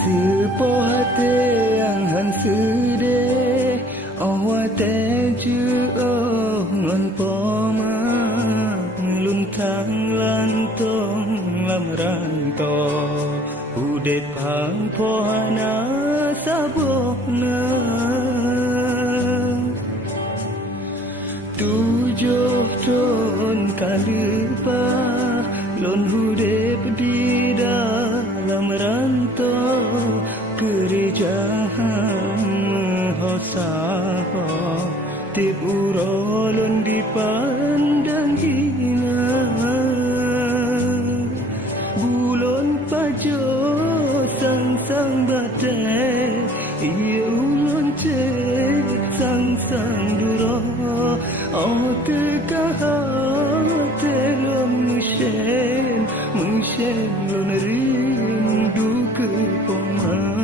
Sepoh hati yang hansede awate ju ngon poma luntang lantong lam ranto udet pang pohana sabohna tujuh ton kalipa lon hudep di dalam rantau kerjaan hosaho tip urolon dipandang hina bulon pajo sang batai ia ulon cek sang duro oh tekah telon musyen lon rindu ke poman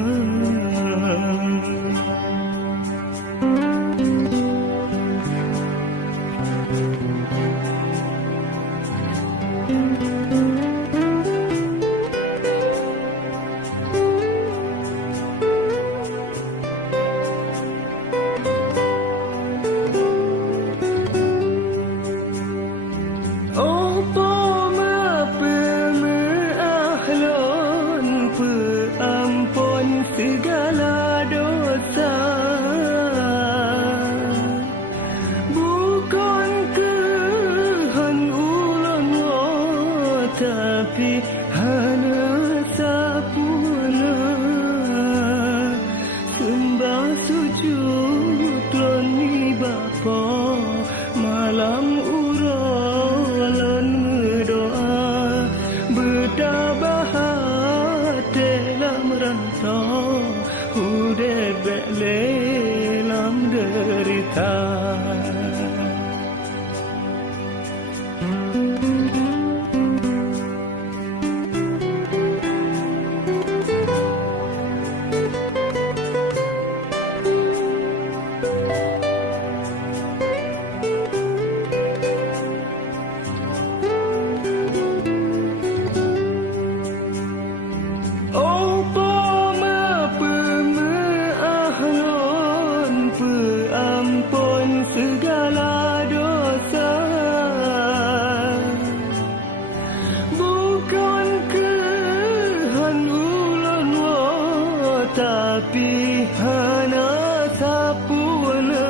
segala dosa bukan kehan ulang tapi hanya sapuna sembah sujud loni bapa malam urolon doa bertabah dalam rantau udah dalam derita segala dosa bukan kehan ulan tapi hanya sapuna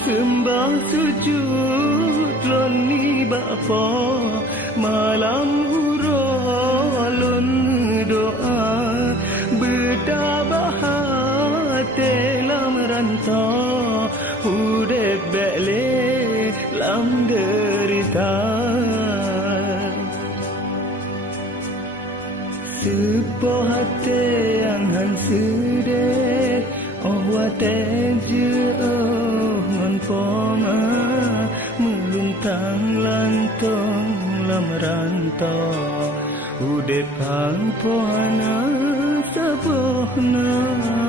sembah sujud loni bapa malam urolon doa bertabah dalam rantau udep bele lam derita sepoh hati yang hansede oh wate je ngon poma meluntang lantong lam rantau udep pang pohana sabohna